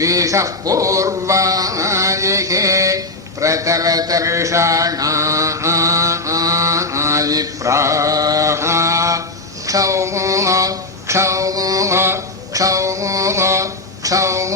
विषः पूर्वायिः प्रतरतर्षणायि प्राह क्षौम क्षौम क्षौम क्षौम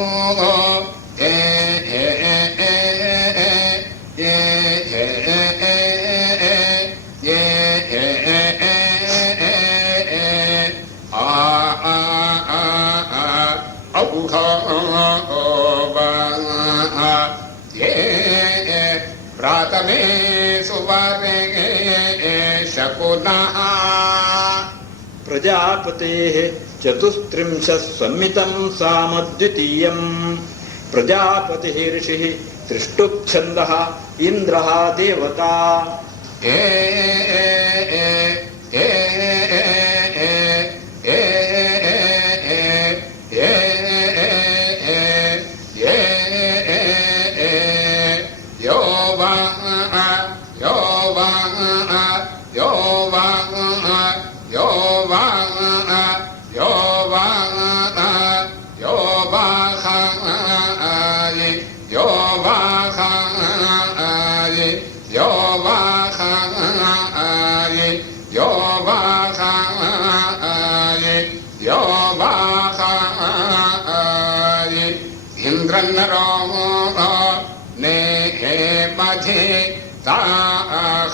प्रातमे सुवर्णे शकुनः प्रजापतेः चतुस्त्रिंशः संमितं सामद्वितीयम् प्रजापतिः ऋषिः त्रिष्टुप्छन्दः इन्द्रः देवता नेहे मध्ये ताहवन्तायि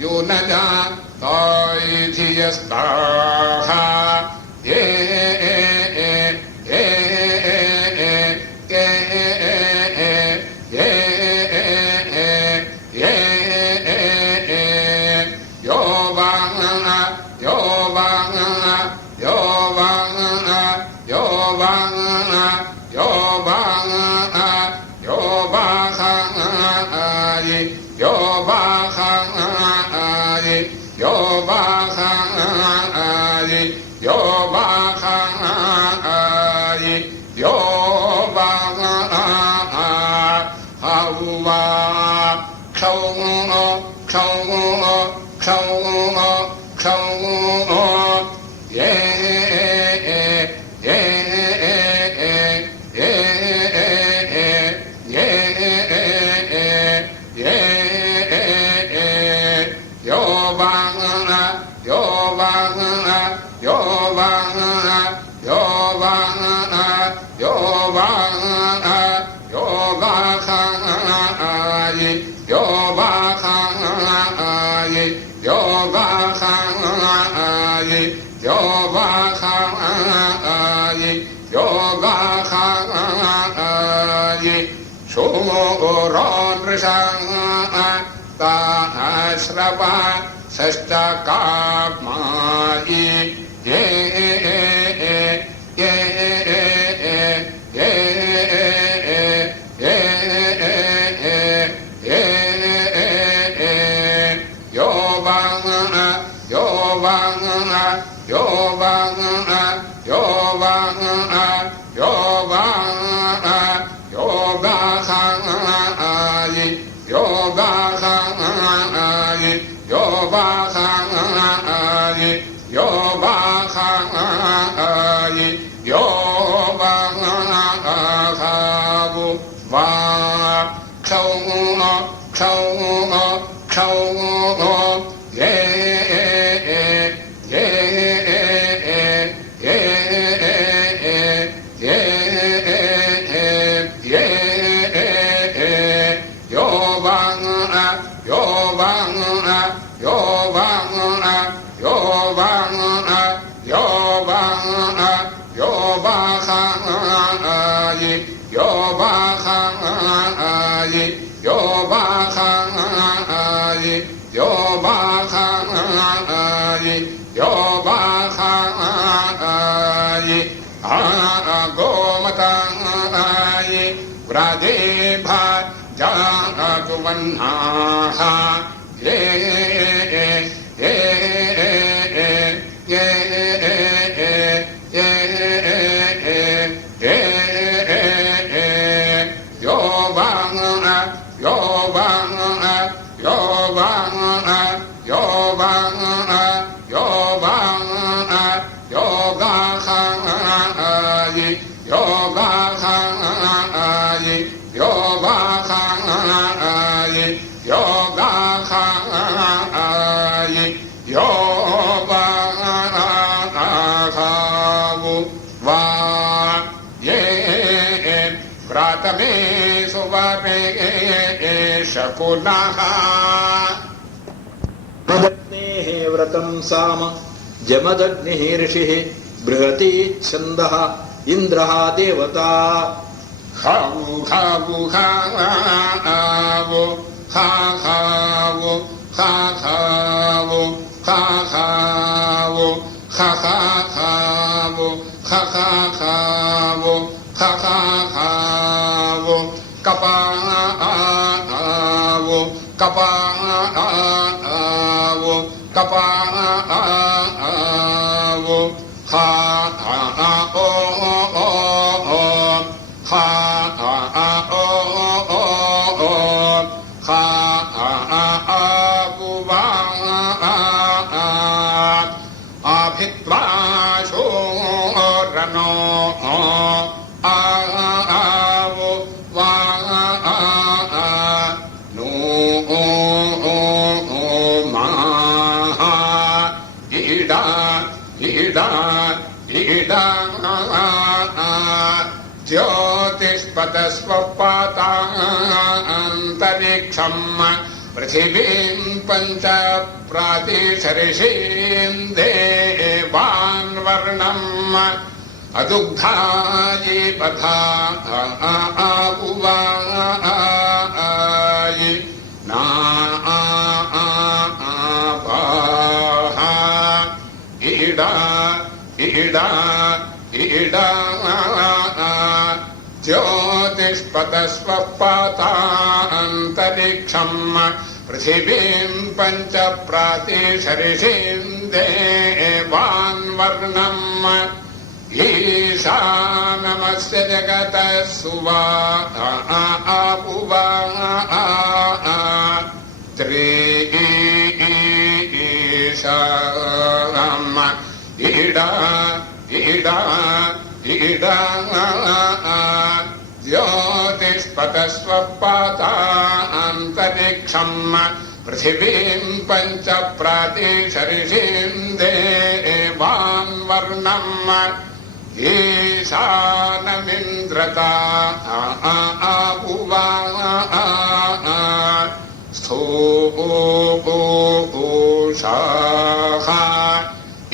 युनजा तैधियस्ताः श्रवा षष्टकामायि योबाहायि योबाहायि योबाहायि योबाहावु वा क्षौ क्षौ क्षौ ये ये ये ये ये यो bang yo bang yo bang yo bang yo bang yo bang yi yo bang yi yo bang yi yo bang yi yo bang yi go matang yi vrade bha jatu vannaha ye ye ye ye yo bang yo bang yo bang yo bang yo bang yo bang yi yo bang yi yo bang yo bang yo bang va ye pratame suvame shakunaha मदग्नेः व्रतं साम जमदग्निः ऋषिः बृहती छन्दः इन्द्रः देवता खावु खावु खावु खावु खावु खावु खावु खावु खावु कपावु कपावु कपावु खाओ अभित्वा शोरनो आवो वा नो माहा ईडा ईडा ईडा ज्योतिष्पतस्वपातान्तरिक्षम् पृथिवीं पञ्च प्रातिशर्षीं देवान्वर्णम् अदुग्धायि पथा आगुवायि नापाः ईडा ईडा ईडा ज्योतिष्पतस्वपातान्तरिक्षम् पृथिवीं पञ्च प्रातिशर्षीं देवान्वर्णम् ईशानमस्य जगतः सुवापुवा त्रीशानम् ईडा ईडा ईडा ज्योतिष्पतस्वपातान्तरिक्षम् पृथिवीं पञ्च प्रातिशर्षीं देवान्वर्णम् ईशानमिन्द्रता आपुवा स्थूषाः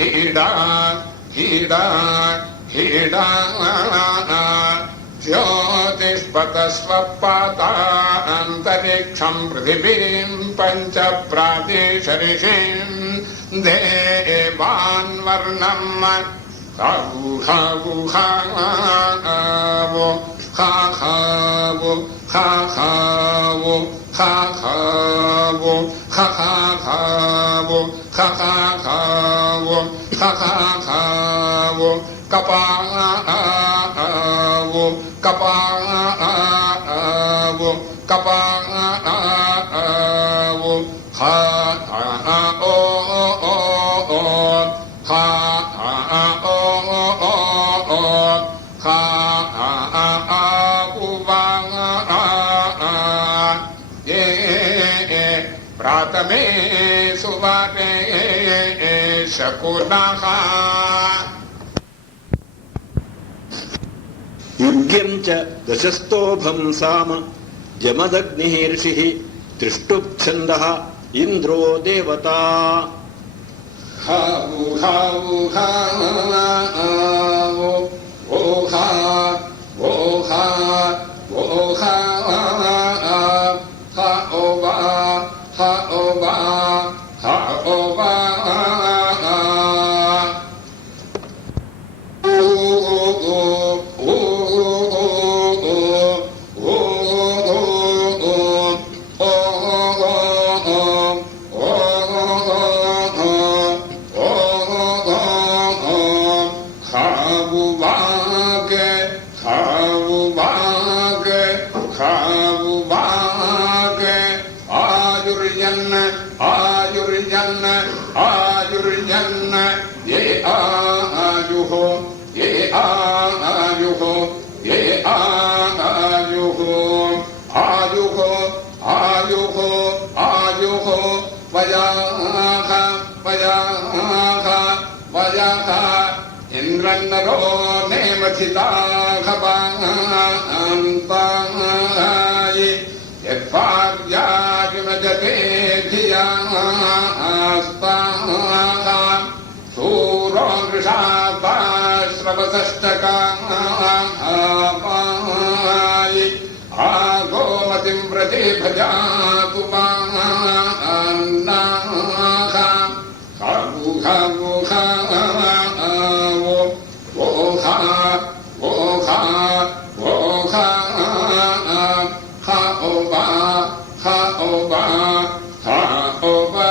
ईडा ईडा ईडा ज्योतिष्पतस्वपातान्तरिक्षम् पृथिवीं पञ्च प्रातिशर्षीं देवान्वर्णम् खावु खावु खावु खावु खावु खावु खावु खावु कपावु कपावु कपा kha o kha o kha u vang ye pratame suvate shakunaha युग्यं च दशस्तोभं साम जमदग्निः ऋषिः त्रिष्टुप्छन्दः इन्द्रो देवता हावु हावु हावो वो हा वो हा वो हा हा ओ वा हा ओ वा हा ओ वा ये आयुः ये आयुः ये आयुः आयुः आयुः आयुः वयाः वयाः वयाः इन्द्रन्नरो नेमथिताः पान्तायि यद्भार्याजुमजते धियास्ताः सूरो वृषापाश्रवसष्टकायि आगोमतिं व्रजे भजातु पान्नाः खावु खावु खावो वो खा वो खा वो खा खा ओ बा खा ओ बा खा ओ बा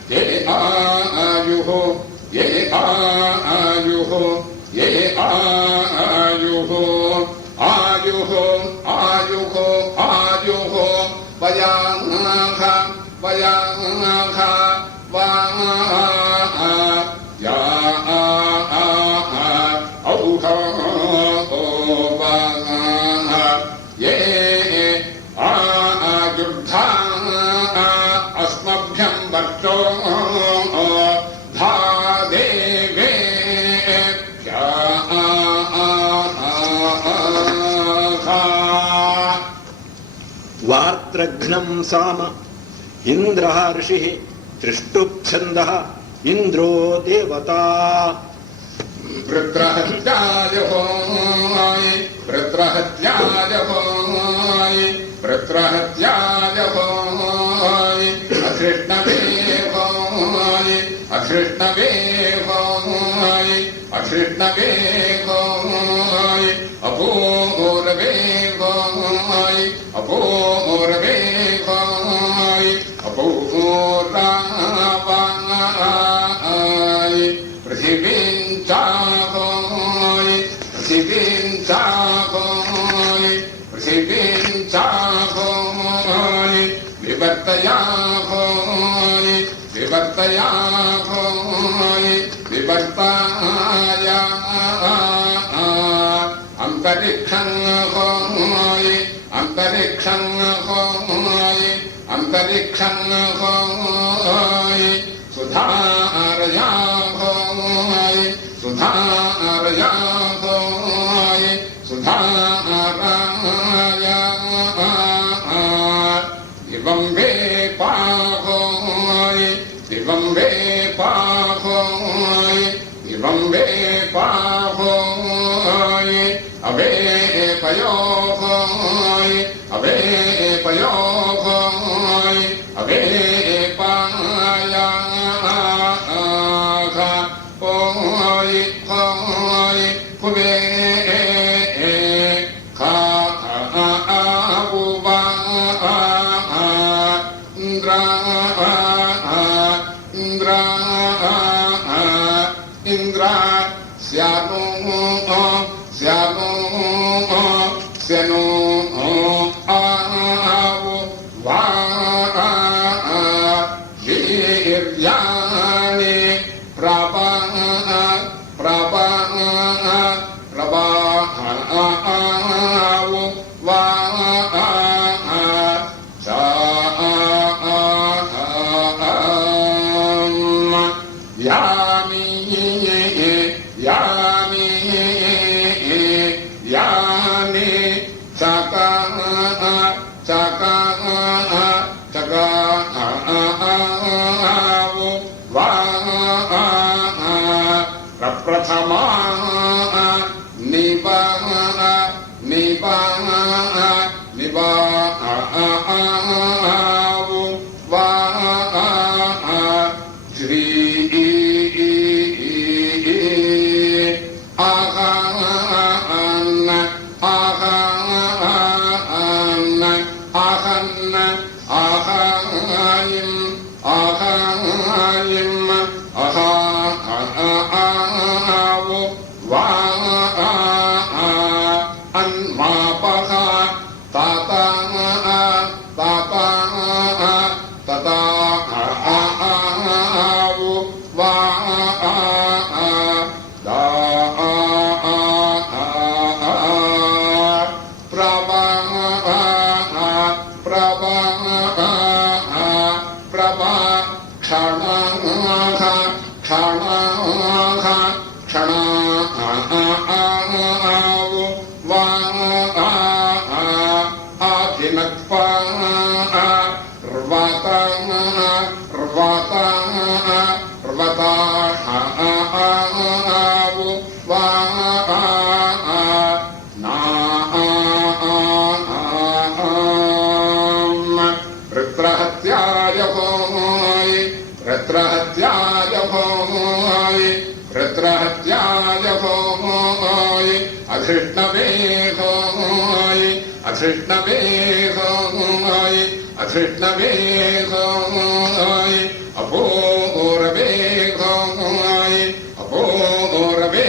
ये आयुः ये आयुः ये आयुः आयुः आयुः आयुः वयाः वयाः वाः या औह ओ वाः ये आयुर्धा अस्मभ्यं वर्षो वार्त्रघ्नं साम इन्द्रः ऋषिः त्रिष्टुप्छन्दः इन्द्रो देवता वृत्रहत्याय होय वृत्रहत्याय होय वृत्रहत्याय होय अकृष्णवे होय अकृष्णवे होय अकृष्णवे होय अपूर्वे होय अपूर्वे होय अपूर्वाय पृथिवीं चाहोय पृथिवीं चाहोय पृथिवीं चाहोय विवर्तयाहोय विवर्तयाहोय विवर्ताय अंतरिक्षं होय अंतरिक्षं होय अंतरिक्षं होय सुधारया होय सुधारया होय सुधाराय दिवं वे पाहोय दिवं वे पाहोय दिवं वे पाहोय अवे पयो होय अवे पयो होय अवे पाया इंद्र स्यानो स्यानो स्यानो आवो वा वीर्याणि प्रभा प्रभा प्रभावो वा यामि यामि यानि चका चका चकावो वा प्रप्रथमा निबा निबा निबावो वा श्री आहन्न आहन्न आहन्न आहायिम आहायिम आहावो वा अन्मापः ताता ताता तता आवो वा प्रभा प्रभा प्रभा क्षणाः क्षणाः क्षणावो वा आधिनत्वा रवता रवता रवतावो वा वृत्रहत्याय होय वृत्रहत्याय होय वृत्रहत्याय होय अधृष्णवे होय अधृष्णवे होय अधृष्णवे होय अपोरवे होय अपोरवे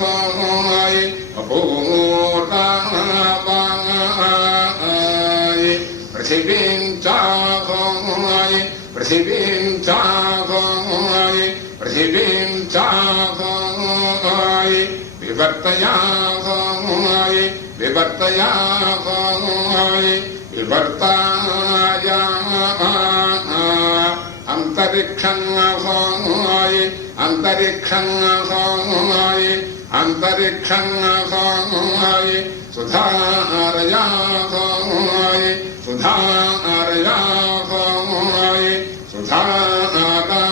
होय अपोरावाय पृथिवीं चाहोय पृथिवीं चाहोय पृथिवीं चाहोय विवर्तयाहोय विवर्तयाहोय विवर्ताय अंतरिक्षं होय अंतरिक्षं होय अंतरिक्षं होय सुधारया होय सुधारया होय सुधाराया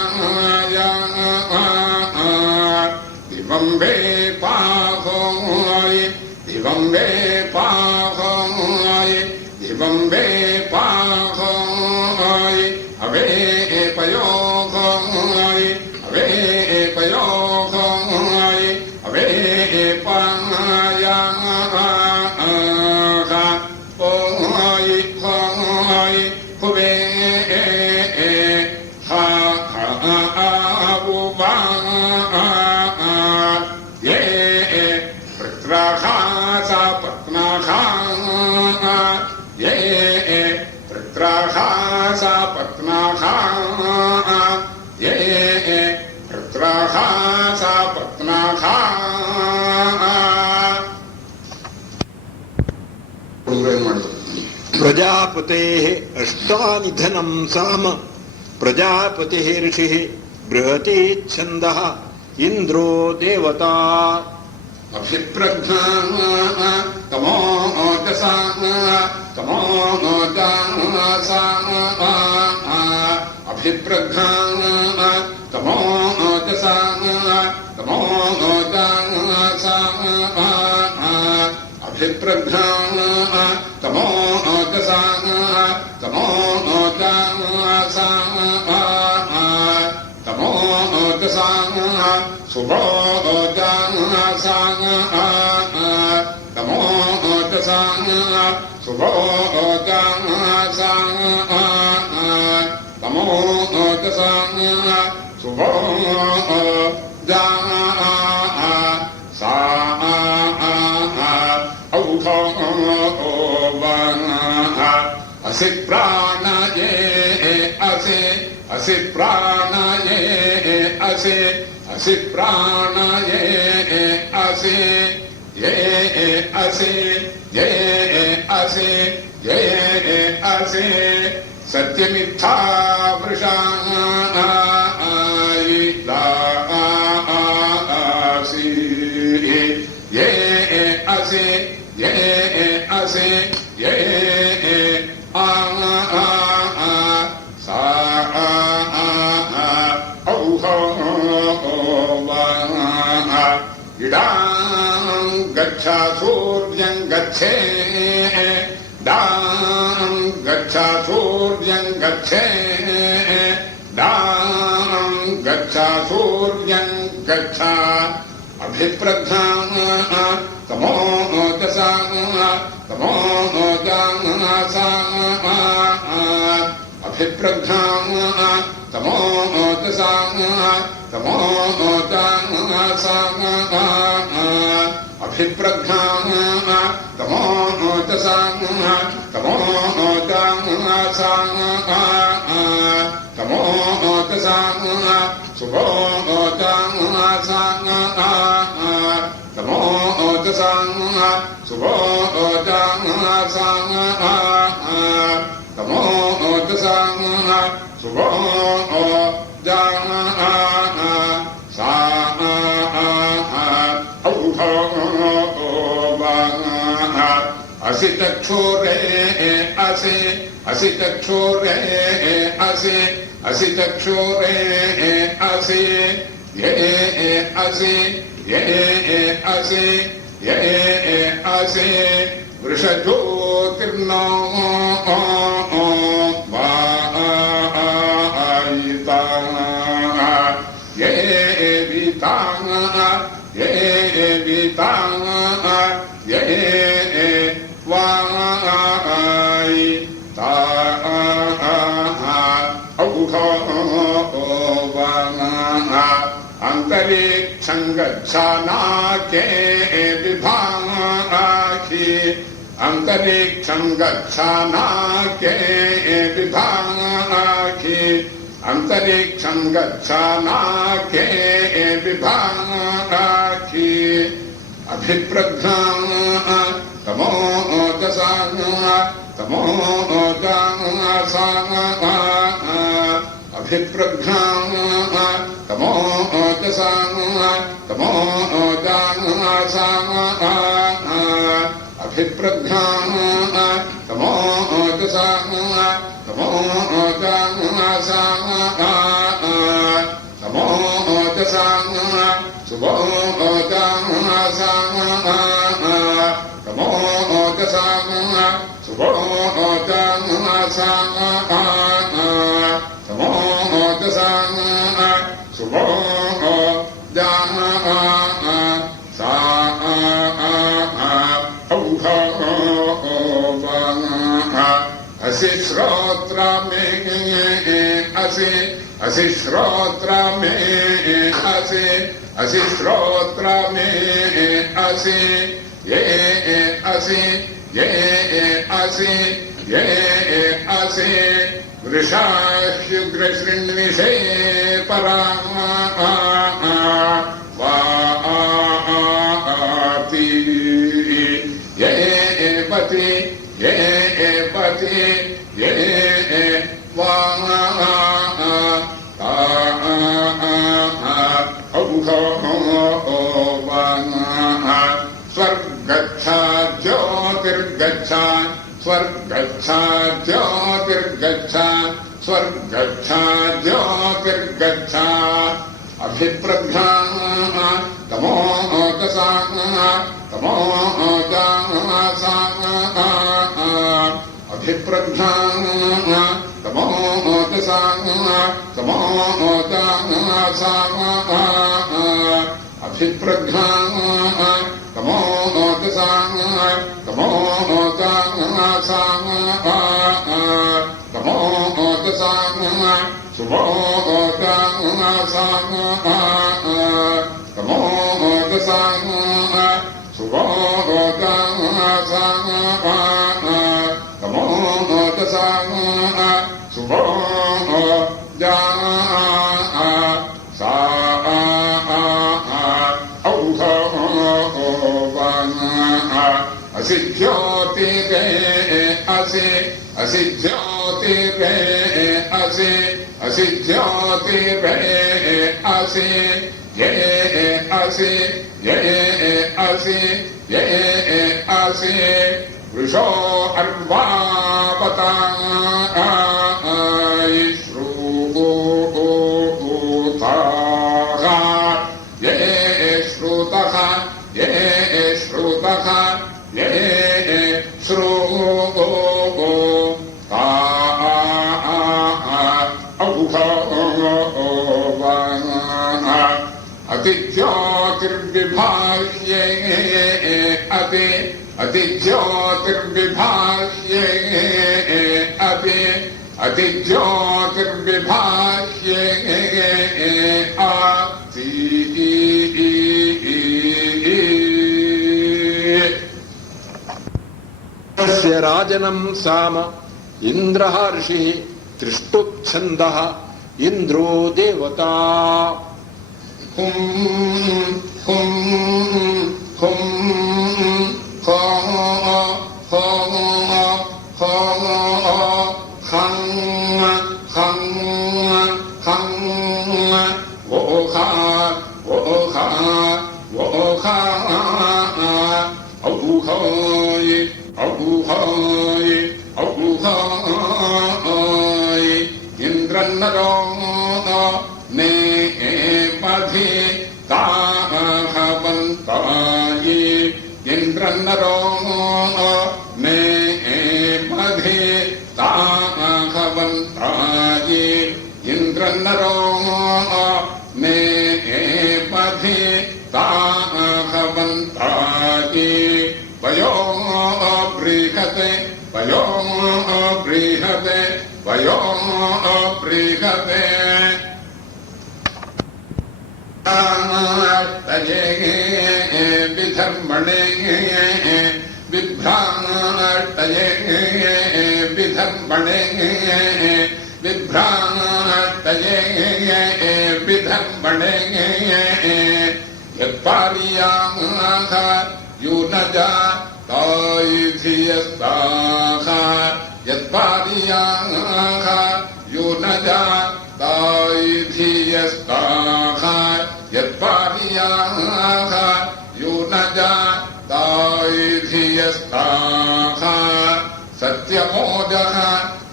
दिवं वे पाहोय दिवं वे पाहोय दिवं वे पाहोय अवे पयो होय अवे पयो होय अवे पाया होय होय हुवे हा वा ये वृत्राः सपत्नाः ये वृत्राः सपत्नाः ये वृत्राः सपत्नाः प्रजापतेः अष्टानिधनं साम प्रजापतिः ऋषिः बृहती छन्दः इन्द्रो देवता अभिप्रज्ञा तमोजसा तमोजसा अभिप्रज्ञा तमोजसा तमोजसा अभिप्रज्ञा तमोजसा तमोजसा तमोजसा सुबोधसा तमोजसा सुबोधसा तमोजसा सुभो जा सा औखो असि प्राणये असि प्राणये असि प्राणये असि ये असि असि सत्यमित्था वृषायितासि ये असि ये सा औहो इडां गच्छा सूर्यं गच्छे दां गच्छा सूर्यं गच्छे दां गच्छा सूर्यं गच्छा अभिप्रज्ञा तमो दशा तमो जासा अभिप्रज्ञा तमो दशा तमो जासा अभिप्रज्ञा तमो दशा तमो जासा तमो दशा शुभो जासा तमो दशा शुभो जासा तमो दशा शुभो सा औहो असि चक्षुरे असि चक्षुरे असि चक्षुरे असि ये असि वृषज्योतिर्नो वायिता ये विता ये वायिता औखो अंतरिक्षं गच्छानाके विभाखि अंतरिक्षं गच्छानाके विभाखि अंतरिक्षं गच्छानाके विभाखि अभिप्रज्ञा तमो दशा तमो जासा अभिप्रज्ञा तमो दशा तमो जासा अभिप्रज्ञा तमो दशा तमो जासा तमो दशा शुभो जासा तमो दशा शुभो जासा तमो दशा शुभो सा औहो असि श्रोत्र मे असि श्रोत्र मे असि श्रोत्र मे असि ये असि वृषाह्युग्रशृण्विषे परा वाति ये पति ये वा स्वर्गच्छा ज्योतिर्गच्छा स्वर्गच्छा ज्योतिर्गच्छा स्वर्गच्छा ज्योतिर्गच्छा अभिप्रज्ञा तमो दशा तमो जासा अभिप्रज्ञा तमो दशा तमो जासा अभिप्रज्ञा तमो दशा तमो जासा तमो दशा शुभो वृषो अर्वापताय श्रुताः ये श्रुतः ये श्रुतः ये श्रुतो अतिज्योतिर्विभाष्ये अतिज्योतिर्विभाष्ये अतिज्योतिर्विभाष्ये तस्य राजनं साम इन्द्रः ऋषिः त्रिष्टुप्छन्दः इन्द्रो देवता हुं हुं हुं हो हो हो खं खं खं वो खा औहोय औहोय औहोय इन्द्रन्नरो ने मधि ताभवन्ताये इन्द्रन्नरो ने मधि ताभवन्ताये इन्द्रन्नरो ने मधि ताभवन्ताये वयो बृहते वयो बृहते वयो बृहते विधर्मणे विभ्राटये विधर्मणे विभ्राटये विधर्मणे यत्पार्याः यूनजा तायिधियस्ताः यत्पार्याः यूनजा तायिधियस्ताः यत्पार्याः यूनजा तायिधियस्ताः सत्यमोजः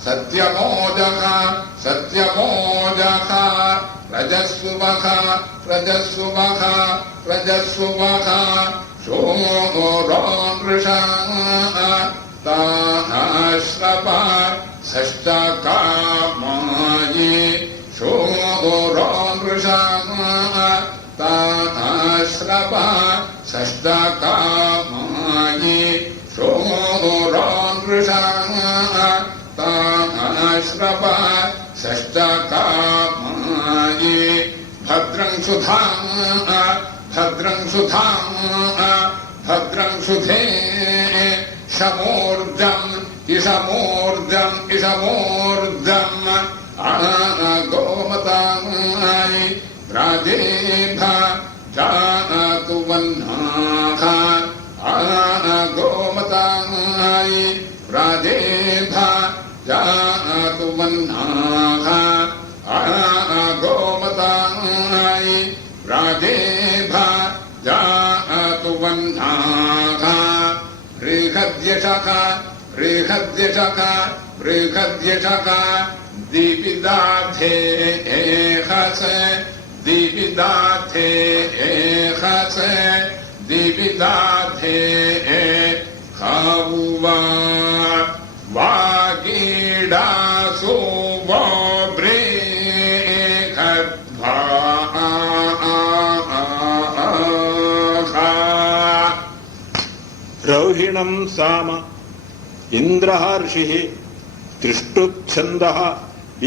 सत्यमोजः सत्यमोजः रजस्सुवः रजस्सुवः रजस्सुवः शोरोनृषः ताश्रपा षष्ठकामाये शोरोनृषः ताश्रपा षष्ठकामाये शोरोनृषः ताश्रपा षष्ठकामाये भद्रं सुधां भद्रं सुधां भद्रं सुधे शमोर्जम् इषमोर्जम् इषमोर्जम् गोमताय राजेभ जातु वह्नाः गोमताय राजेभ जातु वह्नाः गोमताय राजेभ जातु वह्नाः बृहद्यशः बृहद्यशः बृहद्यशः दिविदाधे एहस दिविदाधे एहस दिविदाधे खावुवा वागीडासु वो बृहद्भा रौहिणं साम इन्द्रः ऋषिः त्रिष्टुप्छन्दः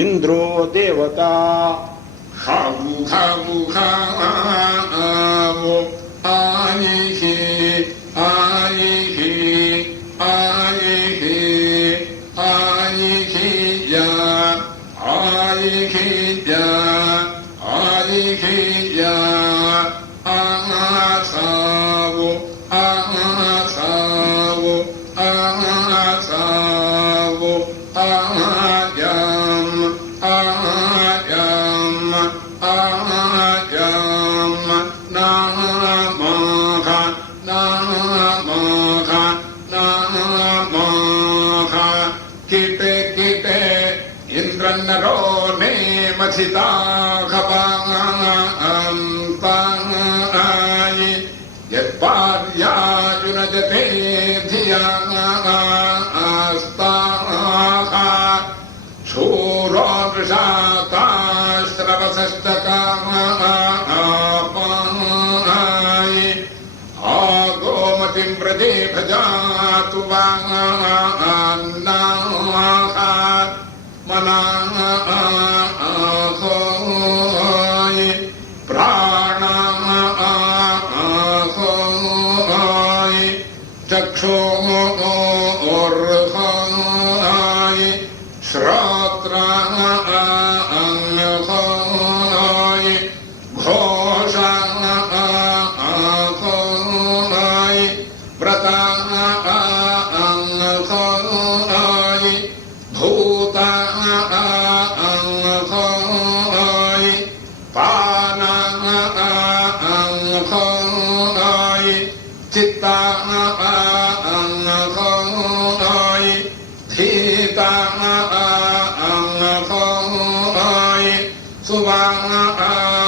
इन्द्रो देवता खावु खावु खावु आई ही आई ही आई ही आई ही या आई ही या आई ही या आसावु आसावु आसावु आयम आयम आयम नामः नामः नामः किटे किटे इन्द्रन्नरो नेमथिता खपांताय यत्पार्यायुनजते धिया आस्ताः शूरो वृषाताश्रवसस्तकामाय आगोमतिं व्रजे भजातु वान्नाः मनाहोय प्राणाहोय चक्षुर्होय श्रोत्रांहोय घोषांहोय व्रतांहोय भूतांहोय पानांहोय चित्तांहोय धीतांहोय सुवार्होय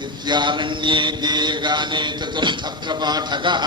नित्यारण्ये गाने चतुर्थप्रपाठकः